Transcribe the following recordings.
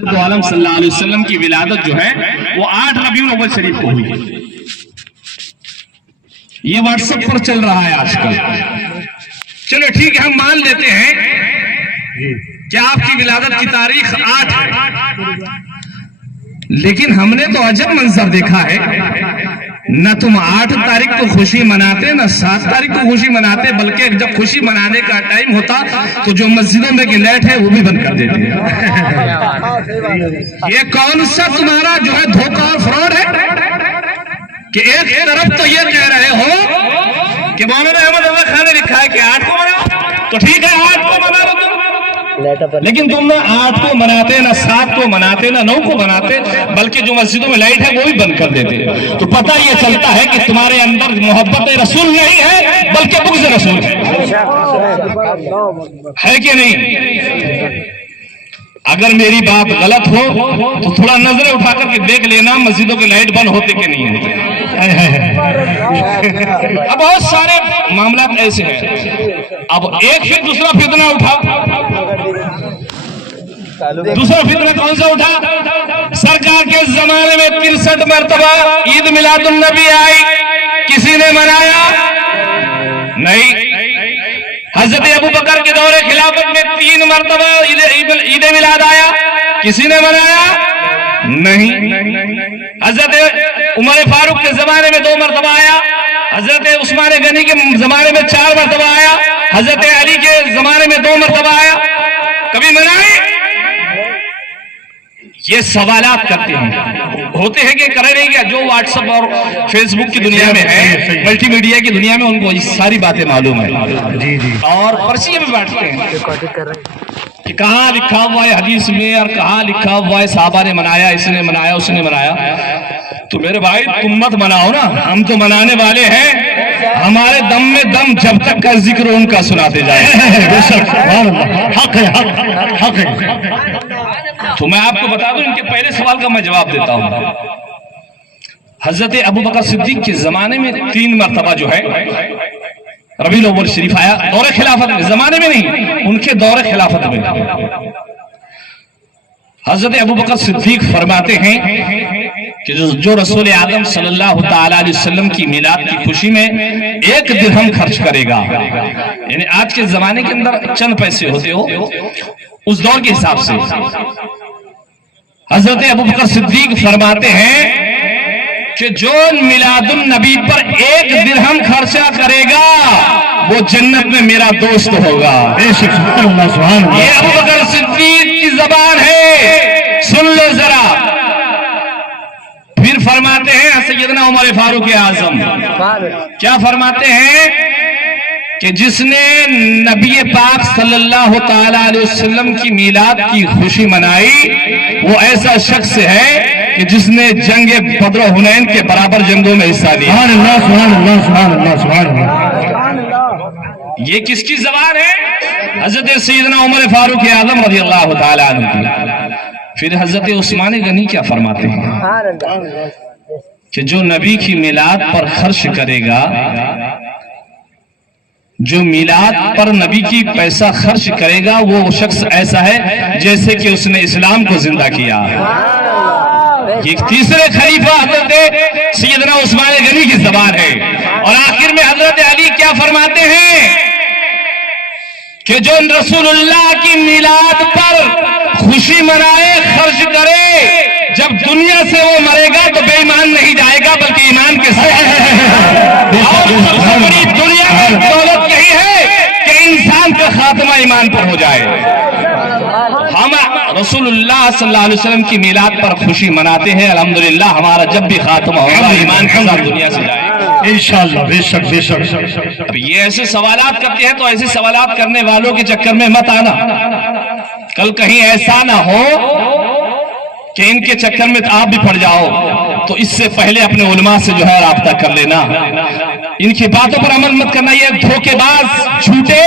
تو عالم صلی اللہ علیہ وسلم کی ولادت جو ہے وہ 8 ربیع الاول شریف کو ہوئی. یہ واٹس ایپ پر چل رہا ہے آج کل. چلو ٹھیک ہے، ہم مان لیتے ہیں کہ آپ کی ولادت کی تاریخ 8 ہے، لیکن ہم نے تو عجب منظر دیکھا ہے. نہ تم 8 تاریخ کو خوشی مناتے، نہ 7 تاریخ کو خوشی مناتے، بلکہ جب خوشی منانے کا ٹائم ہوتا تو جو مسجدوں میں کی لائٹ ہے وہ بھی بند کر دیتے ہیں. یہ کون سا تمہارا جو ہے دھوکہ اور فراڈ ہے کہ ایک طرف تو یہ کہہ رہے ہو کہ مولانا احمد رضا خان نے لکھا ہے کہ 8 کو مناؤ، تو ٹھیک ہے 8 کو منا لو تم، لیکن تم نہ 8 کو مناتے، نہ 7 کو مناتے، نہ 9 کو مناتے، بلکہ جو مسجدوں میں لائٹ ہے وہ بھی بند کر دیتے. تو پتہ یہ چلتا ہے کہ تمہارے اندر محبت رسول نہیں ہے بلکہ بغض رسول ہے کہ نہیں؟ اگر میری بات غلط ہو تو تھوڑا نظریں اٹھا کر کے دیکھ لینا مسجدوں کے لائٹ بند ہوتے کہ نہیں ہے. اب بہت سارے معاملات ایسے ہیں. اب ایک پھر دوسرا فتنہ اٹھا. دوسرا فتنہ کون سا اٹھا؟ سرکار کے زمانے میں 63 مرتبہ عید میلاد النبی آئی، کسی نے منایا نہیں. حضرت ابو بکر کے دور خلافت میں 3 مرتبہ عید میلاد آیا، کسی نے منایا نہیں. حضرت عمر فاروق کے زمانے میں 2 مرتبہ آیا، حضرت عثمان غنی کے زمانے میں 4 مرتبہ آیا، حضرت علی کے زمانے میں 2 مرتبہ آیا، کبھی منائے؟ یہ سوالات کرتے ہیں، ہوتے ہیں کہ کرے نہیں کیا. جو واٹس ایپ اور فیس بک کی دنیا میں ہے، ملٹی میڈیا کی دنیا میں، ان کو یہ ساری باتیں معلوم ہے اور پرچیاں بھی بانٹتے ہیں کہ کہاں لکھا ہوا ہے حدیث میں اور کہاں لکھا ہوا ہے صحابہ نے منایا، اس نے منایا، اس نے منایا. تو میرے بھائی تم مت مناؤ نا، ہم تو منانے والے ہیں. ہمارے دم میں دم جب تک کا ذکر ان کا سناتے جائے. حق ہے، حق ہے. تو میں آپ کو بتا دوں ان کے پہلے سوال کا میں جواب دیتا ہوں. حضرت ابو بکر صدیق کے زمانے میں 3 مرتبہ جو ہے ربیع الاول شریف آیا، دور خلافت میں، زمانے میں نہیں، ان کے دور خلافت میں. حضرت ابو بکر صدیق فرماتے ہیں کہ جو رسول اعظم صلی اللہ تعالی علیہ وسلم کی میلاد کی خوشی میں 1 درہم خرچ کرے گا، یعنی آج کے زمانے کے اندر چند پیسے ہوتے ہو اس دور کے حساب سے، حضرت ابو بکر صدیق فرماتے ہیں کہ جو میلاد النبی پر 1 درہم خرچہ کرے گا وہ جنت میں میرا دوست ہوگا. یہ ابو بکر صدیق کی زبان ہے، سن لو ذرا. پھر فرماتے ہیں سیدنا عمر فاروق اعظم کیا فرماتے ہیں کہ جس نے نبی پاک صلی اللہ تعالی علیہ وسلم کی میلاد کی خوشی منائی وہ ایسا شخص ہے کہ جس نے جنگ بدر و حنین کے برابر جنگوں میں حصہ لیا. یہ کس کی زبان ہے؟ حضرت سیدنا عمر فاروق اعظم رضی اللہ تعالی عنہ کی. پھر حضرت عثمان غنی کیا فرماتے ہیں کہ جو نبی کی میلاد پر خرچ کرے گا، جو میلاد پر نبی کی پیسہ خرچ کرے گا وہ شخص ایسا ہے جیسے کہ اس نے اسلام کو زندہ کیا. یہ تیسرے خلیفہ حضرت سیدنا عثمان غنی کی زبان ہے. اور آخر میں حضرت علی کیا فرماتے ہیں کہ جو رسول اللہ کی میلاد پر خوشی منائے، خرچ کرے، جب دنیا سے وہ مرے گا تو بے ایمان نہیں جائے گا بلکہ ایمان کے ساتھ. اور سب سے بڑی دنیا میں دولت یہی ہے کہ انسان کا خاتمہ ایمان پر ہو جائے. ہم رسول اللہ صلی اللہ علیہ وسلم کی میلاد پر خوشی مناتے ہیں، الحمدللہ ہمارا جب بھی خاتمہ ہوگا ایمان کے ساتھ دنیا سے جائے انشاءاللہ. بے شک بے شک. اب یہ ایسے سوالات کرتے ہیں تو ایسے سوالات کرنے والوں کے چکر میں مت آنا. کل کہیں ایسا نہ ہو کہ ان کے چکر میں آپ بھی پڑ جاؤ. تو اس سے پہلے اپنے علماء سے جو ہے رابطہ کر لینا. ان کی باتوں پر عمل مت کرنا. یہ دھوکے باز جھوٹے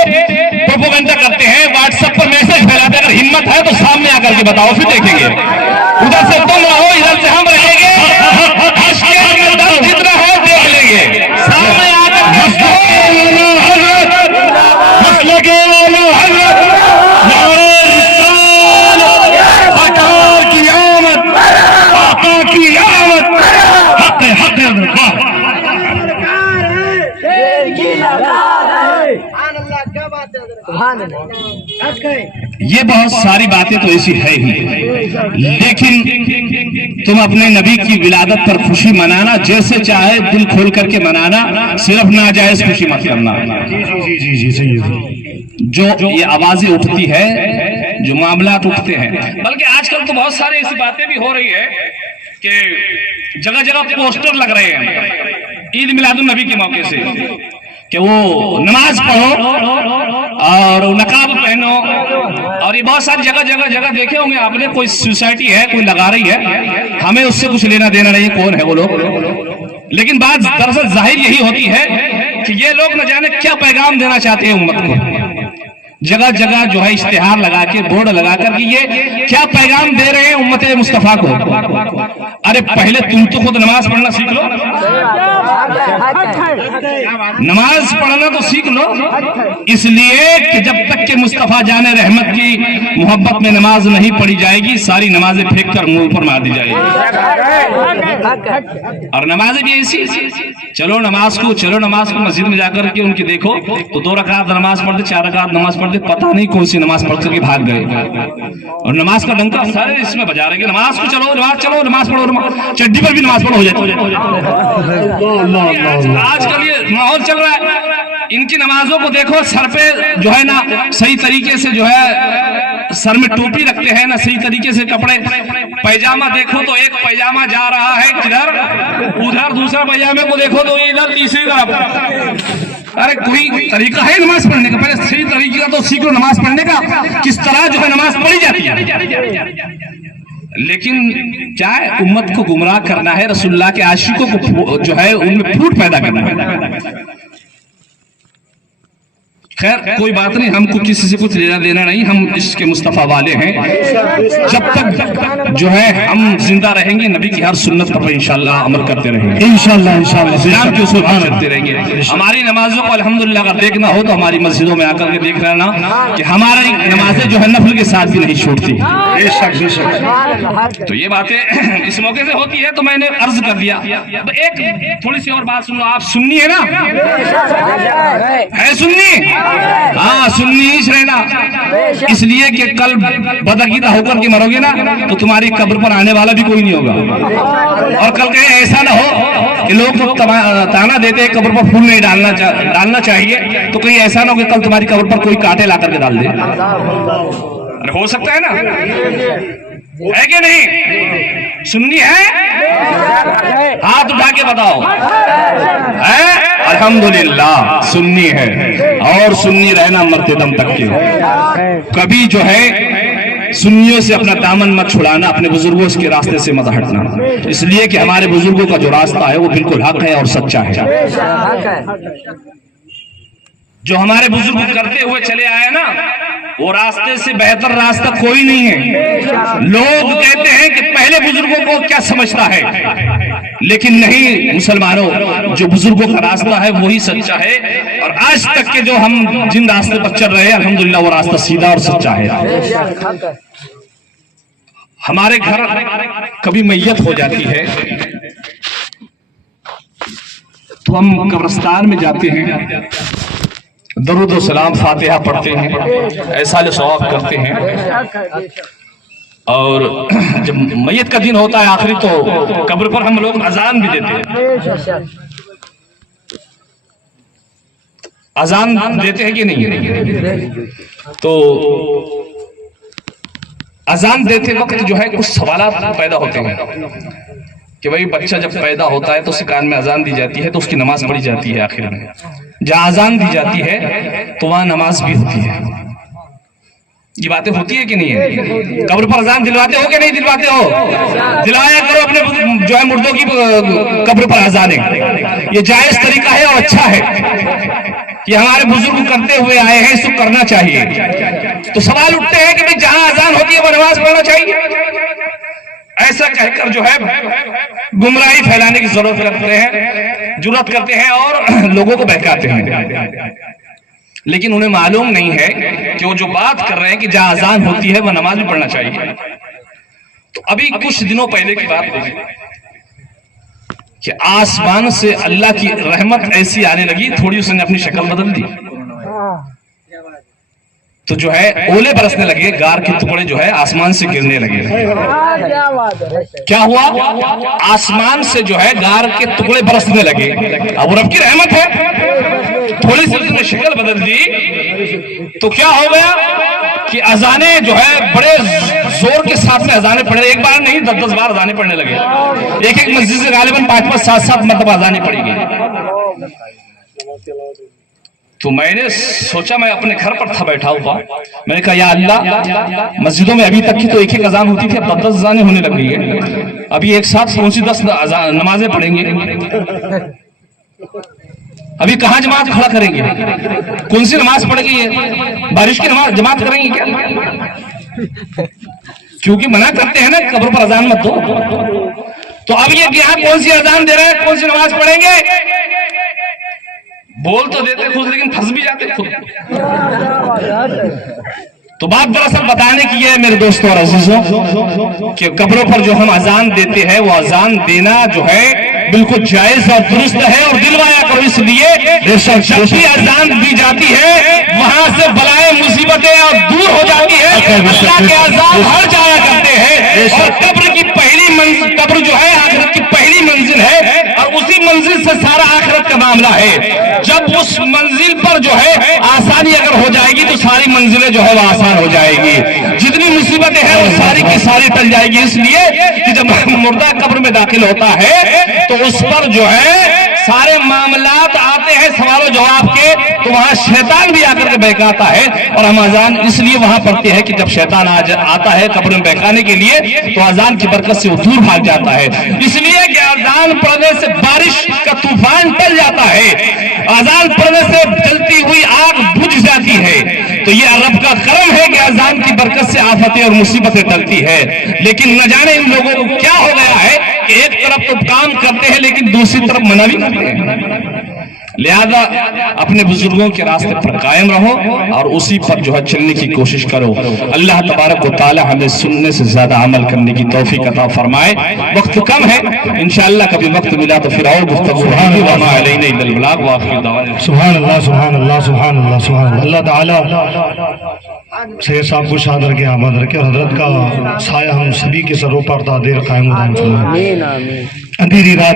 پروپیگنڈا کرتے ہیں، واٹس ایپ پر میسج پھیلاتے. اگر ہمت ہے تو سامنے آ کر کے بتاؤ، پھر دیکھیں گے. ادھر سے تم رہو، ادھر سے ہم رہیں گے. جتنا ہو دیکھ لیں گے. سامنے آ کر مسئلہ یہ بہت ساری باتیں تو ایسی ہے ہی، لیکن تم اپنے نبی کی ولادت پر خوشی منانا جیسے چاہے دل کھول کر کے منانا، صرف ناجائز خوشی مت کرنا۔ جو یہ آوازیں اٹھتی ہے، جو معاملات اٹھتے ہیں، بلکہ آج کل تو بہت ساری ایسی باتیں بھی ہو رہی ہے کہ جگہ جگہ پوسٹر لگ رہے ہیں عید میلاد النبی کے موقع سے کہ وہ نماز پڑھو اور نقاب پہنو، اور یہ بہت ساری جگہ دیکھے ہوں گے آپ نے، کوئی سوسائٹی ہے کوئی لگا رہی ہے، ہمیں اس سے کچھ لینا دینا نہیں، کون ہے وہ لوگ، لیکن بات دراصل ظاہر یہی ہوتی ہے کہ یہ لوگ نہ جانے کیا پیغام دینا چاہتے ہیں امت کو، جگہ جگہ جو ہے اشتہار لگا کے بورڈ لگا کر کہ یہ کیا پیغام دے رہے ہیں امت مصطفیٰ کو۔ ارے پہلے تم تو خود نماز پڑھنا سیکھ لو، نماز پڑھنا تو سیکھ لو، اس لیے کہ جب تک کہ مصطفیٰ جان رحمت کی محبت میں نماز نہیں پڑھی جائے گی، ساری نمازیں پھینک کر منہ پر مار دی جائے گی۔ اور نمازیں بھی ایسی، چلو نماز کو مسجد میں جا کر کے ان کی دیکھو تو 2 رکعت نماز پڑھتے، 4 رکعت نماز پڑھتے، پتہ نہیں کون سی نماز پڑھ کر کے بھاگ گئے، اور نماز کا ڈنکا سارے اس میں بجا رہے کہ نماز کو چلو، نماز پڑھو، چڈی پر بھی نماز پڑھو ہو جاتی۔ آج کل یہ ماحول چل رہا ہے، ان کی نمازوں کو دیکھو، سر پہ جو ہے نا صحیح طریقے سے جو ہے سر میں ٹوپی رکھتے ہیں، نہ صحیح طریقے سے کپڑے، پیجامہ دیکھو تو ایک پیجامہ جا رہا ہے کدھر ادھر، دوسرا پیجامے کو دیکھو تو ادھر تیسری طرف۔ ارے کوئی طریقہ ہے نماز پڑھنے کا؟ پہلے صحیح طریقہ تو سیکھ لو نماز پڑھنے کا، کس طرح جو ہے نماز پڑھی جاتی ہے۔ لیکن کیا ہے، امت کو گمراہ کرنا ہے، رسول اللہ کے عاشقوں کو جو ہے ان میں پھوٹ پیدا کرنا ہے۔ خیر کوئی بات نہیں، ہم کو کسی سے کچھ لینا دینا نہیں، ہم اس کے مصطفیٰ والے ہیں، جب تک جو ہے ہم زندہ رہیں گے نبی کی ہر سنت پر انشاءاللہ عمل کرتے رہیں گے، انشاءاللہ اسلام کے اصول کرتے رہیں گے۔ ہماری نمازوں کو الحمدللہ اگر دیکھنا ہو تو ہماری مسجدوں میں آ کر کے دیکھ لینا کہ ہماری نمازیں جو ہے نفل کے ساتھ بھی نہیں چھوٹتی۔ تو یہ باتیں اس موقع سے ہوتی ہے تو میں نے عرض کر دیا۔ ایک تھوڑی سی اور بات سن لو، آپ سنی ہے نا؟ ہے سنی؟ ہاں سنی ہی رہنا، اس لیے کہ کل بدعقیدہ ہو کر کے مرو گے نا تو تمہاری قبر پر آنے والا بھی کوئی نہیں ہوگا، اور کل کہیں ایسا نہ ہو کہ لوگ تانا دیتے ہیں قبر پر پھول نہیں ڈالنا چاہیے، تو کہیں ایسا نہ ہو کہ کل تمہاری قبر پر کوئی کانٹے لا کر کے ڈال دے۔ ہو سکتا ہے نا، ہے کہ نہیں؟ سنی ہے؟ ہاتھ اٹھا کے بتاؤ، الحمدللہ سنی ہے، اور سنی رہنا مرتے دم تک کے۔ کبھی جو ہے سنیوں سے اپنا دامن مت چھڑانا، اپنے بزرگوں کے راستے سے مت ہٹنا، اس لیے کہ ہمارے بزرگوں کا جو راستہ ہے وہ بالکل حق ہے اور سچا ہے۔ جو ہمارے بزرگ کرتے ہوئے چلے آئے نا، وہ راستے سے بہتر راستہ کوئی نہیں ہے۔ لوگ کہتے ہیں کہ پہلے بزرگوں کو کیا سمجھتا ہے، لیکن نہیں مسلمانوں، جو بزرگوں کا راستہ ہے وہی سچا ہے، اور آج تک کے جو ہم جن راستے پر چل رہے ہیں الحمدللہ وہ راستہ سیدھا اور سچا ہے۔ ہمارے گھر کبھی میت ہو جاتی ہے تو ہم قبرستان میں جاتے ہیں، درود و سلام فاتحہ پڑھتے ہیں، احسان ثواب کرتے ہیں، اور جب میت کا دن ہوتا ہے آخری تو قبر پر ہم لوگ اذان بھی دیتے ہیں۔ اذان دیتے ہیں کہ نہیں؟ تو اذان دیتے وقت جو ہے کچھ سوالات پیدا ہوتے ہیں کہ بھئی بچہ جب پیدا ہوتا ہے تو اس کے کان میں اذان دی جاتی ہے تو اس کی نماز پڑھی جاتی ہے، آخر میں جہاں اذان دی جاتی ہے تو وہاں نماز بھی ہوتی ہے۔ یہ باتیں ہوتی ہے کہ نہیں ہے؟ قبر پر اذان دلواتے ہو کہ نہیں دلواتے ہو؟ دلایا کرو اپنے جو ہے مردوں کی قبر پر اذانیں، یہ جائز طریقہ ہے اور اچھا ہے، یہ ہمارے بزرگ کرتے ہوئے آئے ہیں، اس کو کرنا چاہیے۔ تو سوال اٹھتے ہیں کہ جہاں اذان ہوتی ہے وہ نماز پڑھنا چاہیے، ایسا کہہ کر جو ہے گمراہی پھیلانے کی جرات کرتے ہیں اور لوگوں کو بہکاتے ہیں، لیکن انہیں معلوم نہیں ہے کہ وہ جو بات کر رہے ہیں کہ جہاں اذان ہوتی ہے وہ نماز بھی پڑھنا چاہیے۔ تو ابھی کچھ دنوں پہلے کی بات ہے کہ آسمان سے اللہ کی رحمت ایسی آنے لگی، تھوڑی اس نے اپنی شکل بدل دی، تو جو ہے اولے برسنے لگے، گار کے ٹکڑے جو ہے آسمان سے گرنے لگے۔ کیا ہوا؟ آسمان سے جو ہے گار کے ٹکڑے برسنے لگے۔ اب رب کی رحمت ہے، تھوڑی سی اس نے شکل بدل دی تو کیا ہو گیا کہ اذانیں جو ہے بڑے زور کے ساتھ میں اذانیں پڑھے، ایک بار نہیں 10 بار اذانیں پڑھنے لگے، ایک مسجد سے غالباً 5 7 مرتبہ اذانیں پڑھی گئی۔ تو میں نے سوچا، میں اپنے گھر پر تھا بیٹھا ہوا، میں نے کہا یا اللہ، مسجدوں میں ابھی تک کی تو ایک اذان ہوتی تھی، اب 10 اذانیں ہونے لگ گئی ہے، ابھی ایک ساتھ کون سی 10 نمازیں پڑھیں گے؟ ابھی کہاں جماعت کھڑا کریں گے؟ کون سی نماز پڑھ گئی ہے؟ بارش کی نماز جماعت کریں گے کیا؟ کیونکہ منع کرتے ہیں نا قبر پر اذان مت دو، تو اب یہ یہاں کون سی اذان دے رہے ہیں، کون سی نماز پڑھیں گے؟ بول تو دیتے خود لیکن پھنس بھی جاتے خود۔ تو بات دراصل بتانے کی ہے میرے دوستوں اور عزیزوں کہ قبروں پر جو ہم اذان دیتے ہیں وہ اذان دینا جو ہے بالکل جائز اور درست ہے، اور دلوایا کرو اس لیے جب بھی اذان دی جاتی ہے وہاں سے بلائیں مصیبتیں اور دور ہو جاتی ہے۔ اللہ کے اذان ہر جایا کرتے ہیں، اور قبر کی پہلی منزل، قبر جو ہے آخرت کی پہلی منزل ہے، اور اسی منزل سے سارا آخرت کا معاملہ ہے۔ جب اس منزل پر جو ہے آسانی اگر ہو جائے گی تو ساری منزلیں جو ہے وہ آسان ہو جائے گی، جتنی مصیبتیں ہیں وہ ساری کی ساری ٹل جائے گی۔ اس لیے کہ جب مردہ قبر میں داخل ہوتا ہے تو اس پر جو ہے سارے معاملات آتے ہیں سوال و جواب کے، تو وہاں شیطان بھی آ کر کے بہکاتا ہے، اور ہم اذان اس لیے وہاں پڑھتے ہیں کہ جب شیطان آتا ہے قبر میں بہکانے کے لیے تو اذان کی برکت سے وہ دور بھاگ جاتا ہے۔ اس لیے کہ اذان پڑھنے سے بارش کا طوفان ٹل جاتا ہے، اذان پڑھنے سے جلتی ہوئی آگ بجھ جاتی ہے۔ تو یہ رب کا کرم ہے کہ اذان کی برکت سے آفتیں اور مصیبتیں ٹلتی ہے۔ لیکن نہ جانے ان لوگوں کو کیا ہو گیا ہے کہ ایک طرف تو کام کرتے ہیں لیکن دوسری طرف منع بھی کرتے ہیں۔ لہذا اپنے بزرگوں کے راستے پر قائم رہو اور اسی پر جو ہے چلنے کی کوشش کرو۔ اللہ تبارک و تعالی ہمیں سننے سے زیادہ عمل کرنے کی توفیق عطا فرمائے۔ وقت کم ہے، انشاءاللہ کبھی وقت ملا تو پھر اور گفتگو ہوگی۔ وما علینا الا البلاغ وآخر دعوانا سبحان اللہ سبحان اللہ سبحان اللہ سبحان اللہ۔ اللہ تعالیٰ سید صاحب کو شاد رکھے، آباد رکھے، اور حضرت کا سایہ ہم سبھی کے سروں پر تا دیر قائم و دائم فرمائے۔ اندھیری رات